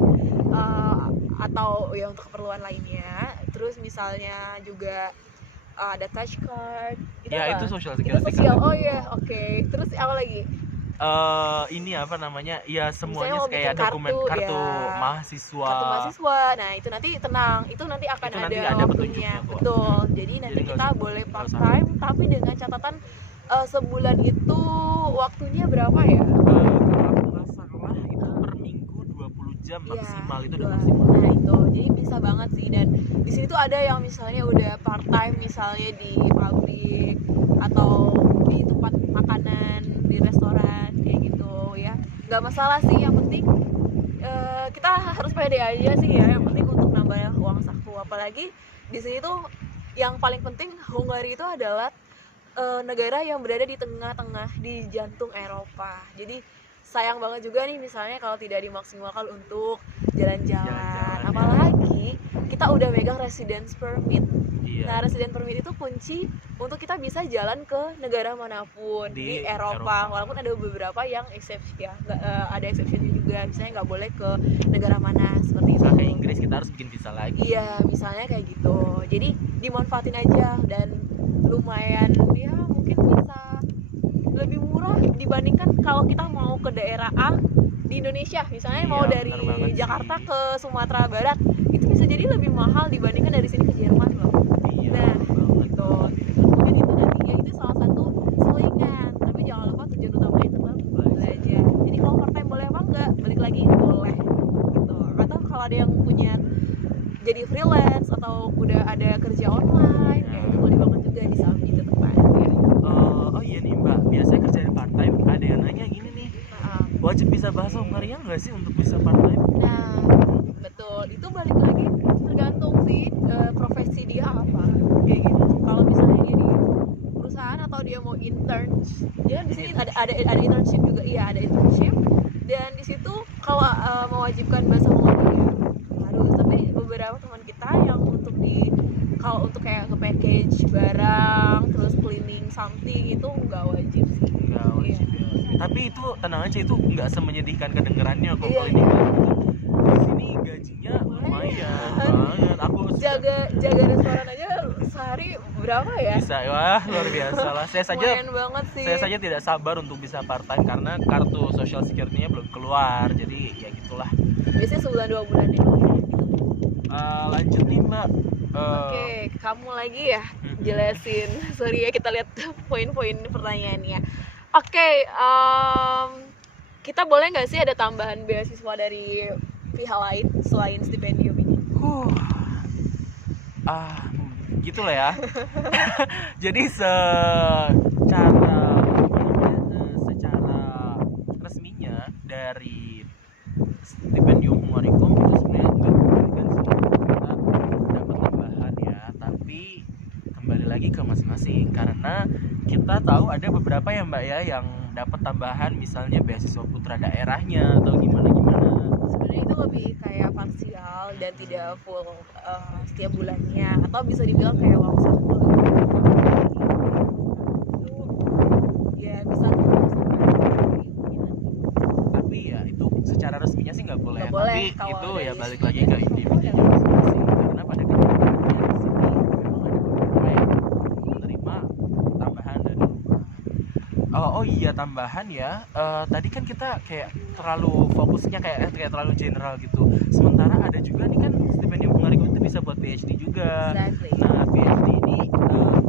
atau ya untuk keperluan lainnya. Terus misalnya juga ada touch card itu Ya apa? itu Social Itu Security sosial. Card. Oh iya, oke. Terus apa lagi? Ini apa namanya? Ya semuanya mau kayak bikin dokumen kartu, kartu ya. mahasiswa. Kartu mahasiswa. Nah, itu nanti tenang, itu nanti akan Itu ada nanti ada waktunya. petunjuknya kok. Betul. Jadi nanti nggak kita usah- boleh nggak part usah. time, tapi dengan catatan sebulan itu waktunya berapa ya? Kalau aku nggak salah itu per minggu 20 jam maksimal, itu udah dua. maksimal. Nah, itu. Jadi bisa banget sih. Dan di sini tuh ada yang misalnya udah part time misalnya di pabrik atau di tempat makanan, di restoran kayak gitu ya. Nggak masalah sih, yang penting kita harus pede aja sih ya, yang penting untuk nambah uang saku. Apalagi di sini tuh yang paling penting, Hungari itu adalah negara yang berada di tengah-tengah, di jantung Eropa. Jadi sayang banget juga nih misalnya kalau tidak dimaksimalkan untuk jalan-jalan. Jalan-jalan, ya. Apalagi kita udah megang residence permit. Iya. Nah, resident permit itu kunci untuk kita bisa jalan ke negara manapun di Eropa. Eropa. Walaupun ada beberapa yang exception ya, ada exceptionnya juga. Misalnya nggak boleh ke negara mana seperti itu. Misalnya kayak Inggris kita harus bikin visa lagi. Iya, misalnya kayak gitu. Jadi dimanfaatin aja, dan lumayan ya, mungkin bisa lebih murah dibandingkan kalau kita mau ke daerah A di Indonesia. Misalnya Iya, mau dari benar banget sih. Jakarta ke Sumatera Barat, itu bisa jadi lebih mahal dibandingkan dari sini ke Jerman loh. Iya. Nah, banget. gitu. Mungkin itu nantinya itu salah satu selingan, tapi jangan lupa tujuan utamanya tetap belajar. Jadi kalau part time boleh apa enggak? Balik lagi boleh gitu. Atau kalau ada yang punya jadi freelance atau udah ada kerja online, ya itu boleh banget juga disambi itu teman ya. Oh iya nih Mbak, biasanya kerjaan part time ada yang nanya gini nih, Nah, wajib bisa bahasa Hungaria nggak sih untuk bisa part time? nah, betul. Itu balik lagi tergantung sih profesi dia apa. Kayak gitu. Kalau misalnya dia di perusahaan atau dia mau intern, dia di sini ada internship juga. Iya, ada internship. Dan di situ kalau mewajibkan bahasa Hungaria harus. Tapi beberapa teman kita yang kalau untuk kayak ke package barang, terus cleaning something, itu nggak wajib sih. Nggak wajib ya. Tapi itu tenang aja, itu nggak semenyedihkan kedengerannya kok. Iya. Kalau ini di sini gajinya lumayan banget. Aku jaga restoran aja sehari berapa ya? bisa, wah luar biasa lah. Lumayan banget sih. Saya saja tidak sabar untuk bisa part time karena kartu social security-nya belum keluar. Jadi ya gitulah. Biasanya sebulan 2 bulan ya. Lanjut nih Mbak. Oke, kamu lagi ya jelasin. Sorry ya, kita lihat poin-poin pertanyaannya. Oke, kita boleh nggak sih ada tambahan beasiswa dari pihak lain selain stipendium ini? Gitu lah ya. Jadi secara stipendium Hungarikum itu sebenarnya nggak membolehkan sih kita dapat tambahan ya, tapi kembali lagi ke masing-masing, karena kita tahu ada beberapa ya Mbak ya yang dapat tambahan, misalnya beasiswa putra daerahnya atau gimana. Sebenarnya itu lebih kayak parsial dan tidak full setiap bulannya, atau bisa dibilang kayak uang saku lah gitu. Itu ya bisa Tapi ya itu secara resminya sih nggak boleh, Nggak boleh tapi kalau itu dari ya balik segi lagi ke individu masing-masing, karena pada kenyataannya di sini memang ada beberapa yang menerima tambahan dari luar. Oh iya, tambahan ya. Tadi kan kita kayak terlalu fokusnya kayak terlalu general gitu. Sementara ada juga nih kan stipendium Hungarikum itu bisa buat PhD juga. Exactly. Nah, PhD ini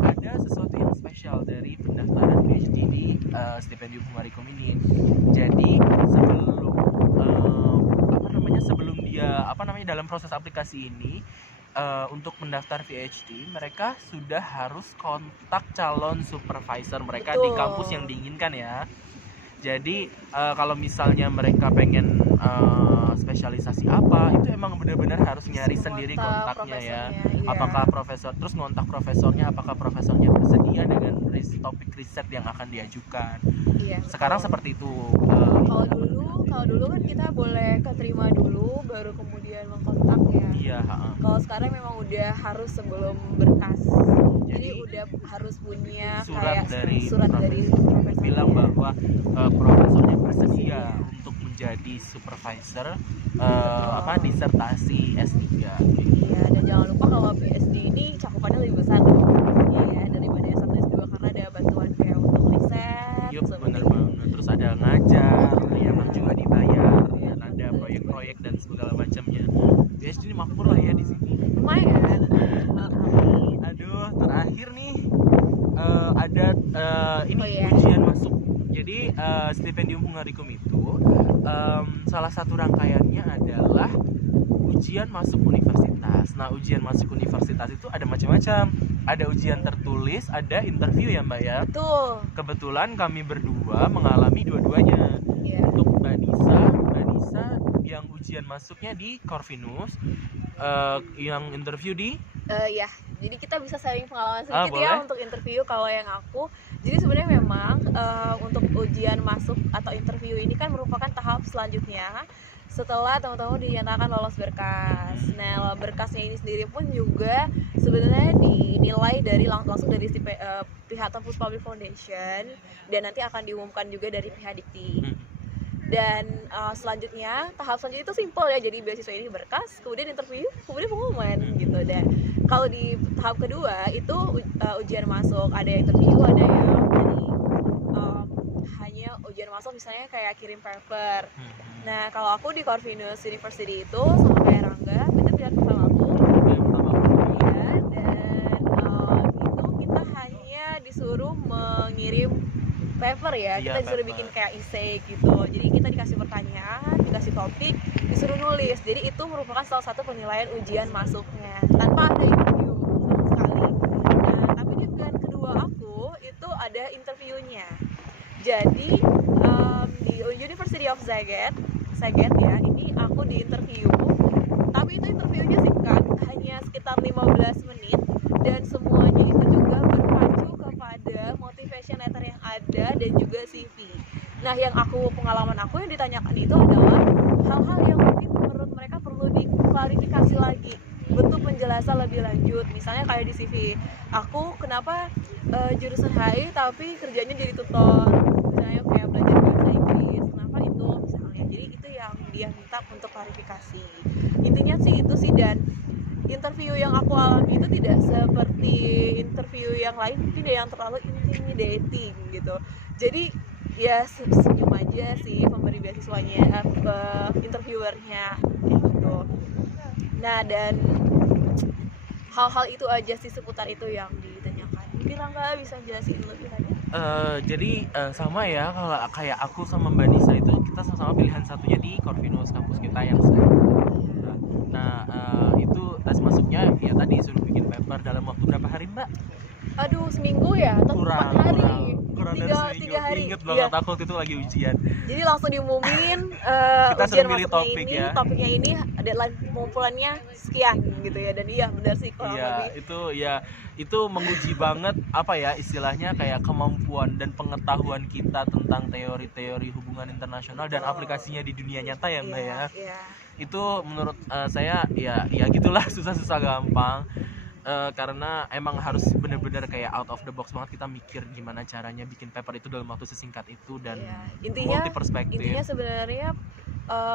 ada sesuatu yang spesial dari pendaftaran PhD di stipendium Hungarikum ini. Jadi sebelum dia dalam proses aplikasi ini, untuk mendaftar PhD, mereka sudah harus kontak calon supervisor mereka di Betul. kampus yang diinginkan ya. Jadi kalau misalnya mereka pengen spesialisasi apa, itu emang benar-benar harus nyari sendiri kontaknya ya. Iya. Apakah profesor, terus ngontak profesornya, apakah profesornya bersedia dengan topik riset yang akan diajukan. Iya, Sekarang betul. seperti itu. Kalau dulu kan kita boleh keterima dulu baru kemudian mengkontak ya. Iya. Kalau sekarang memang udah harus sebelum berkas. Jadi udah harus punya surat kayak dari surat dari profesor bilang bahwa profesornya bersedia untuk menjadi supervisor disertasi S3. Iya, dan jangan lupa kalau PhD ini cakupannya lebih besar tuh. Iya, daripada S1 S2 karena ada bantuan kayak untuk riset. Yup, seperti bener itu. banget. Terus ada ngajar, yang juga dibayar, dan ada proyek-proyek dan segala macamnya. PhD ini makmur lah ya di sini. Lumayan. Aduh, terakhir nih ada iya. ujian masuk. Jadi stipendium Hungarikum itu salah satu rangkaiannya adalah ujian masuk universitas. Nah, ujian masuk universitas itu ada macam-macam. Ada ujian tertulis, ada interview ya Mbak ya. Betul. Kebetulan kami berdua mengalami dua-duanya. Iya. Untuk Mbak Nisa yang ujian masuknya di Corvinus, yang interview di Ya, jadi kita bisa sharing pengalaman sedikit boleh. ya untuk interview. Kalau yang aku, jadi sebenarnya memang untuk ujian masuk atau interview ini kan merupakan tahap selanjutnya setelah teman-teman dinyatakan lolos berkas. Nah, berkasnya ini sendiri pun juga sebenarnya dinilai dari langsung dari pihak Tempus Public Foundation, dan nanti akan diumumkan juga dari pihak Dikti. Dan selanjutnya tahap selanjutnya itu simpel ya, jadi beasiswa ini berkas, kemudian interview, kemudian pengumuman gitu. Dan kalau di tahap kedua itu ujian masuk, ada yang interview, ada yang hanya ujian masuk, misalnya kayak kirim paper. Nah, kalau aku di Corvinus University itu sama kayak Rangga, itu pilihan pertama aku. Iya, dan itu kita hanya disuruh mengirim paper ya, kita disuruh bikin kayak essay gitu. Jadi kita dikasih pertanyaan, dikasih topik, disuruh nulis. Jadi itu merupakan salah satu penilaian ujian masuknya tanpa ada interview sama sekali. Nah, tapi di pilihan kedua aku itu ada interviewnya. Jadi di University of Szeged ya, ini aku di interview. Tapi itu interviewnya singkat, hanya sekitar 15 menit, dan semuanya itu juga berpacu kepada motivation letter yang ada dan juga CV. Nah, pengalaman aku yang ditanyakan itu adalah hal-hal yang mungkin menurut mereka perlu diklarifikasi lagi, butuh penjelasan lebih lanjut. Misalnya kayak di CV aku, kenapa jurusan HI tapi kerjanya jadi tutor, misalnya kayak belajar bahasa Inggris, kenapa itu misalnya. Jadi itu yang dia minta untuk klarifikasi. Intinya sih itu sih. Dan interview yang aku alami itu tidak seperti interview yang lain, tidak yang terlalu intimidating gitu. Jadi ya senyum aja sih pemberi beasiswanya, interviewernya gitu. Nah, dan hal-hal itu aja sih, seputar itu yang ditanyakan. Mungkin Rangga bisa jelasin lebih lanjut. Jadi sama ya, kalau kayak aku sama Mbak Nisa itu kita sama-sama pilihan satunya di Corvinus, kampus kita yang sekarang. Nah, itu tes masuknya ya tadi suruh bikin paper dalam waktu berapa hari Mbak? Aduh, seminggu ya atau 4 hari? kurang dari seminggu. Tiga hari. Ingat Iya. banget aku waktu itu lagi ujian. Jadi langsung diumumin Kita ujian sering milih masuknya topik ini, ya. topiknya ini, deadline pengumpulannya sekian gitu ya. Dan iya benar sih kurang lebih. Itu menguji banget apa ya istilahnya kayak kemampuan dan pengetahuan kita tentang teori-teori hubungan internasional dan aplikasinya di dunia nyata ya Mbak ya. Iya. Itu menurut saya ya gitulah susah-susah gampang. Karena emang harus bener-bener kayak out of the box banget, kita mikir gimana caranya bikin paper itu dalam waktu sesingkat itu dan Intinya multi perspektif. sebenarnya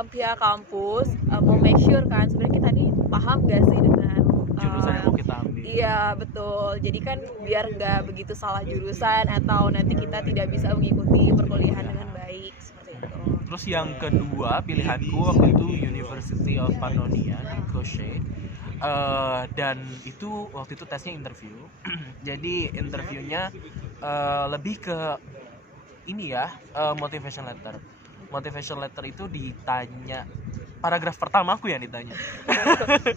pihak kampus mau make sure kan sebenarnya kita nih paham gak sih dengan jurusan yang mau kita ambil. Iya betul, jadi kan biar nggak begitu salah jurusan atau nanti kita tidak bisa mengikuti perkuliahan dengan baik seperti itu. Terus yang kedua pilihanku waktu itu University of Pannonia di Koche. Dan itu waktu itu tesnya interview. Jadi interviewnya lebih ke ini ya, motivation letter. Motivation letter itu ditanya, paragraf pertama aku yang ditanya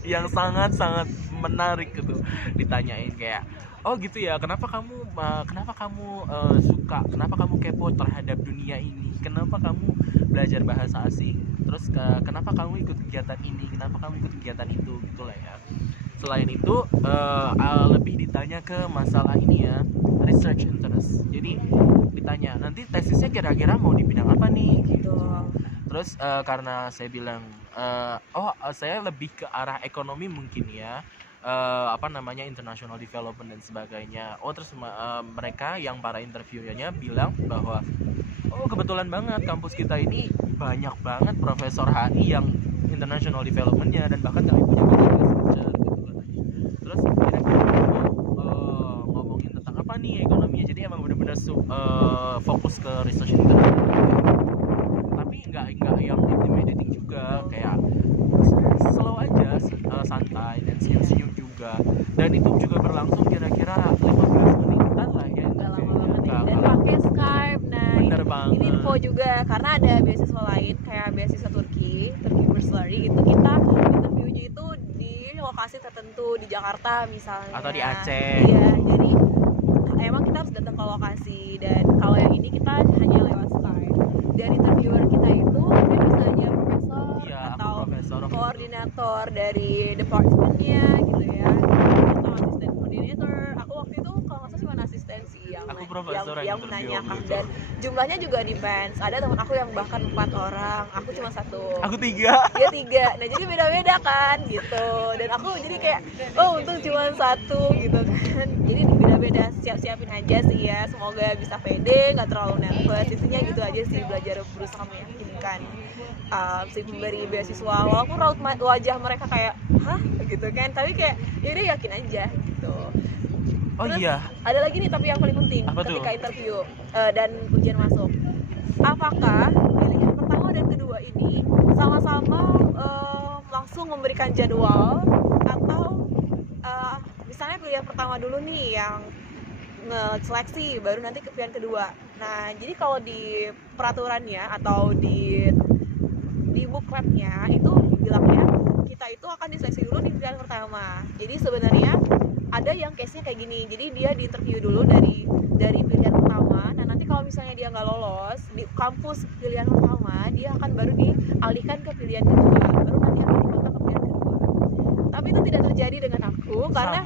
yang sangat-sangat menarik gitu, ditanyain kayak, oh gitu ya, kenapa kamu suka, kenapa kamu kepo terhadap dunia ini, kenapa kamu belajar bahasa asing, terus kenapa kamu ikut kegiatan ini, kenapa kamu ikut kegiatan itu, gitulah ya. Selain itu lebih ditanya ke masalah ini ya, research interest. Jadi ditanya nanti tesisnya kira-kira mau di bidang apa nih gitu. Terus karena saya bilang saya lebih ke arah ekonomi mungkin ya, international development dan sebagainya. Terus mereka yang para interviewnya bilang bahwa kebetulan banget kampus kita ini banyak banget profesor HI yang international developmentnya, dan bahkan kami punya banyak researcher gitu katanya. Terus kira-kira ngomongin tentang apa nih ekonominya, jadi emang benar-benar fokus ke research international, tapi nggak yang intimidating juga, kayak slow aja, santai dan senyum-senyum juga. Dan itu juga berlangsung kira-kira 15 menitan lah ya. Nggak lama banget ya. Dan pakai Skype. Nah, ini info juga karena ada beasiswa lain kayak beasiswa Turki Bursary itu, kita interviewnya itu di lokasi tertentu di Jakarta misalnya atau di Aceh. Iya, jadi emang kita harus datang ke lokasi, dan kalau yang ini kita hanya lewat Skype. Dan interviewer kita itu mungkin misalnya profesor atau koordinator dari departemennya gitu ya, atau asisten koordinator. Aku waktu itu kalau nggak salah cuma asisten sih yang menanyakan gitu. Dan jumlahnya juga depends, ada teman aku yang bahkan 4 orang, aku cuma 1, aku 3, dia 3. Nah jadi beda-beda kan gitu, dan aku jadi kayak untung cuma 1 gitu kan. Jadi beda-beda, siap-siapin aja sih ya, semoga bisa pede, nggak terlalu nervous. Intinya gitu aja sih, belajar berusaha meyakinkan si pemberi beasiswa, walaupun raut wajah mereka kayak hah gitu kan, tapi kayak yaudah yakin aja gitu. Terus, ada lagi nih tapi yang paling penting ketika interview dan ujian masuk, apakah pilihan pertama dan kedua ini sama-sama langsung memberikan jadwal, atau misalnya pilihan pertama dulu nih yang nge-seleksi, baru nanti ke pilihan kedua. Nah jadi kalau di peraturannya atau di bookletnya itu bilangnya kita itu akan diseleksi dulu di pilihan pertama. Jadi sebenarnya ada yang case-nya kayak gini, jadi dia di interview dulu dari pilihan pertama. Nah nanti kalau misalnya dia nggak lolos di kampus pilihan pertama, dia akan baru dialihkan ke pilihan kedua, baru nanti akan dikontak ke pilihan kedua. Tapi itu tidak terjadi dengan aku, karena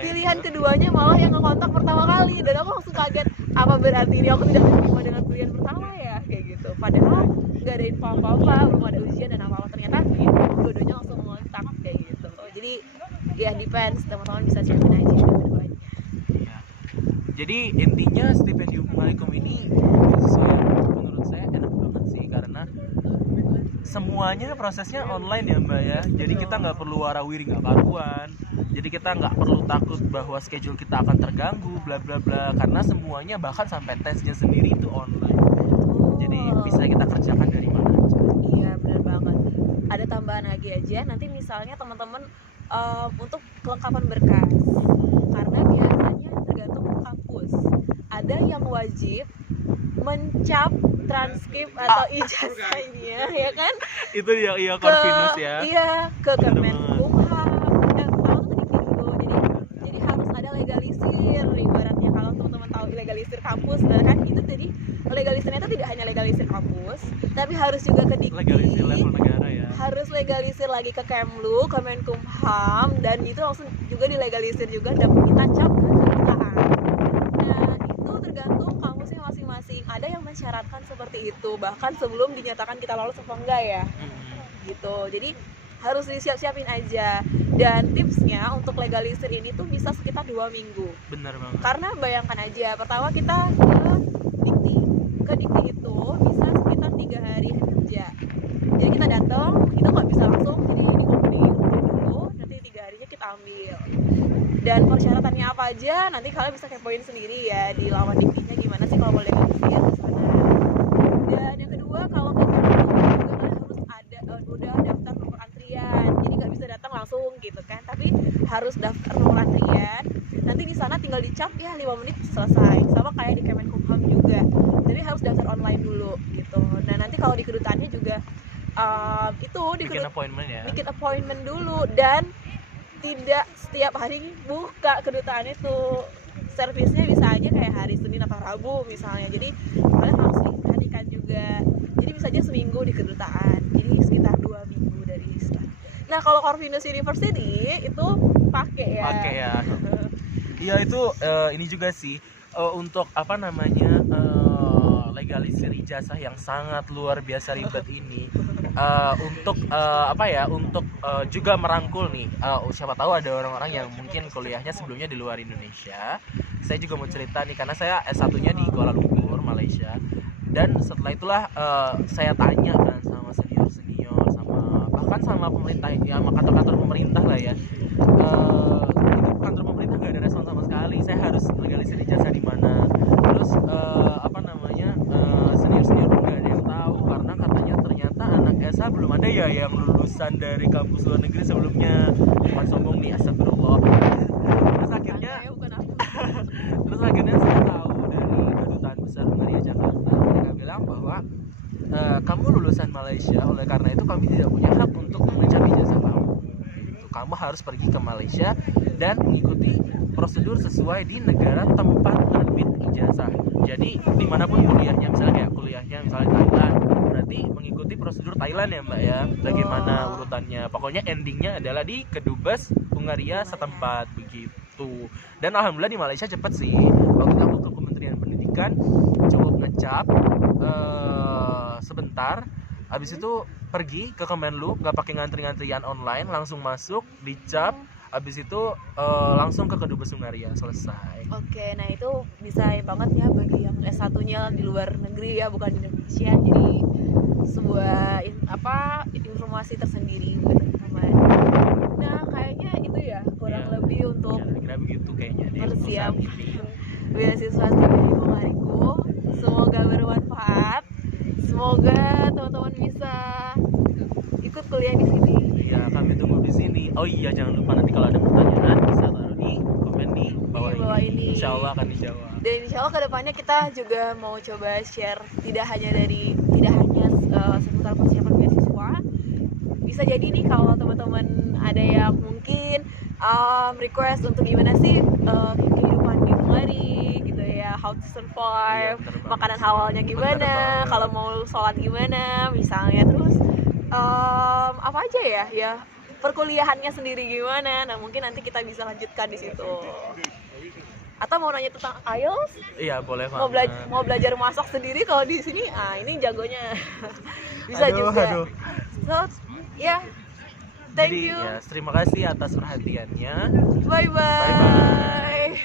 pilihan keduanya malah yang ngekontak pertama kali, dan aku langsung kaget, apa berarti ini aku tidak terima dengan pilihan pertama ya, kayak gitu. Padahal nggak ada info apa-apa, belum ada ujian dan apa-apa, ternyata dua-duanya langsung ngontak kayak gitu. Jadi ya depends, teman-teman bisa siapin aja keduanya. Ya. Jadi intinya stipendium Humanikum ini menurut saya enak banget sih, karena semuanya prosesnya online ya Mbak ya. Jadi kita nggak perlu warawiri, nggak karuan. Jadi kita nggak perlu takut bahwa schedule kita akan terganggu bla bla bla, karena semuanya bahkan sampai tesnya sendiri itu online. Jadi bisa kita kerjakan dari mana aja. Iya benar banget. Ada tambahan lagi aja, nanti misalnya teman-teman untuk kelengkapan berkas, karena biasanya tergantung kampus. Ada yang wajib mencap transkrip atau ijazahnya, ya kan? Itu ya Corvinus ya. Iya, ke Kemenkumham. Jadi harus ada legalisir ibaratnya kampus kan itu. Jadi legalisirnya itu tidak hanya legalisir kampus, tapi harus juga ke Dikti, legalisir level negara ya. harus legalisir lagi ke Kemlu, Kemenkumham, dan itu langsung juga dilegalisir juga dan kita cap ke kedutaan. Nah itu tergantung kampusnya masing-masing, ada yang mensyaratkan seperti itu bahkan sebelum dinyatakan kita lolos apa enggak ya gitu. Jadi harus disiap-siapin aja. Dan tipsnya untuk legalisir ini tuh bisa sekitar 2 minggu. Bener banget. Karena bayangkan aja, pertama kita ke Dikti itu bisa sekitar 3 hari kerja. Jadi kita datang, itu nggak bisa langsung, jadi di dulu, nanti 3 harinya kita ambil. Dan persyaratannya apa aja, nanti kalian bisa kepoin sendiri ya di laman Diktinya gimana sih kalau mau legalisir di sana. Dan yang kedua, kalau ke Kemlu juga kalian harus ada udah daftar nomor antrian. Jadi nggak bisa datang langsung gitu kan, tapi harus daftar nomor antrian. Nanti di sana tinggal dicap ya 5 menit selesai. Sama kayak di Kemenkumham juga. Jadi harus daftar online dulu gitu. Nah nanti kalau di kedutaannya juga itu bikin appointment ya. Bikin appointment dulu, dan tidak setiap hari buka kedutaan itu. Servisnya bisa aja kayak hari Senin atau Rabu misalnya. Jadi kalian harus perhatikan juga. Jadi bisa aja seminggu di kedutaan. Jadi sekitar 2 minggu dari sana. Nah kalau Corvinus University itu pakai ya. Pakai ya. Iya itu ini juga sih untuk apa namanya legalisir ijazah yang sangat luar biasa ribet ini. Untuk apa ya, untuk juga merangkul nih, siapa tahu ada orang-orang yang mungkin kuliahnya sebelumnya di luar Indonesia. Saya juga mau cerita nih, karena saya S1-nya di Kuala Lumpur, Malaysia. Dan setelah itulah saya tanya kan sama senior-senior, sama bahkan sama pemerintah ya, sama kantor-kantor pemerintah lah ya. Itu kantor pemerintah gak ada respon sama sekali. Saya harus legalisir ijazah di mana. Terus apa namanya, senior-senior pun gak ada yang tahu, karena katanya ternyata anak SH belum ada ya yang lulusan dari kampus luar negeri sebelumnya. Bukan sombong nih, astagfirullah. Terus akhirnya terus akhirnya saya tahu dari Kedutaan Besar Hungaria Jakarta, mereka bilang bahwa kamu lulusan Malaysia, oleh karena itu kami tidak punya hak untuk mencap ijazah kamu. Kamu harus pergi ke Malaysia dan mengikuti prosedur sesuai di negara tempat terbit ijazah. Jadi dimanapun kuliahnya, misalnya kayak kuliahnya misalnya Thailand, berarti mengikuti prosedur Thailand ya Mbak ya. Bagaimana urutannya? Pokoknya endingnya adalah di Kedubes Hungaria setempat begitu. Dan alhamdulillah di Malaysia cepet sih. Waktu itu aku ke Kementerian Pendidikan cukup ngecap sebentar, habis itu pergi ke Kemenlu, nggak pakai ngantri-ngantrian online, langsung masuk, dicap, habis itu langsung ke Kedubes Hungaria, selesai. Oke, nah itu bisa banget ya bagi yang S1-nya di luar negeri ya, bukan di Indonesia. Jadi sebuah informasi tersendiri buat teman-teman. Nah, kayaknya itu ya kurang lebih untuk kira-kira begitu kayaknya deh. persiapan beasiswa stipending Hungarikum. Semoga bermanfaat. Semoga teman-teman bisa ikut kuliah di sini. Ya, kami tunggu di sini. Oh iya, jangan lupa nanti kalau ada pertanyaan bisa taruh di komen di bawah ini. Insya Allah akan dijawab. Dan insya Allah kedepannya kita juga mau coba share tidak hanya seputar persiapan beasiswa. Bisa jadi nih kalau teman-teman ada yang mungkin request untuk gimana sih kehidupan di Hungari gitu ya, how to survive, makanan halalnya gimana, kalau mau sholat gimana misalnya, terus apa aja ya perkuliahannya sendiri gimana. Nah mungkin nanti kita bisa lanjutkan di situ. Atau mau nanya tentang IELTS? Iya boleh banget. Mau belajar masak sendiri kalau di sini, ini jagonya. Bisa juga. So ya, thank you. Ya, terima kasih atas perhatiannya. Bye bye.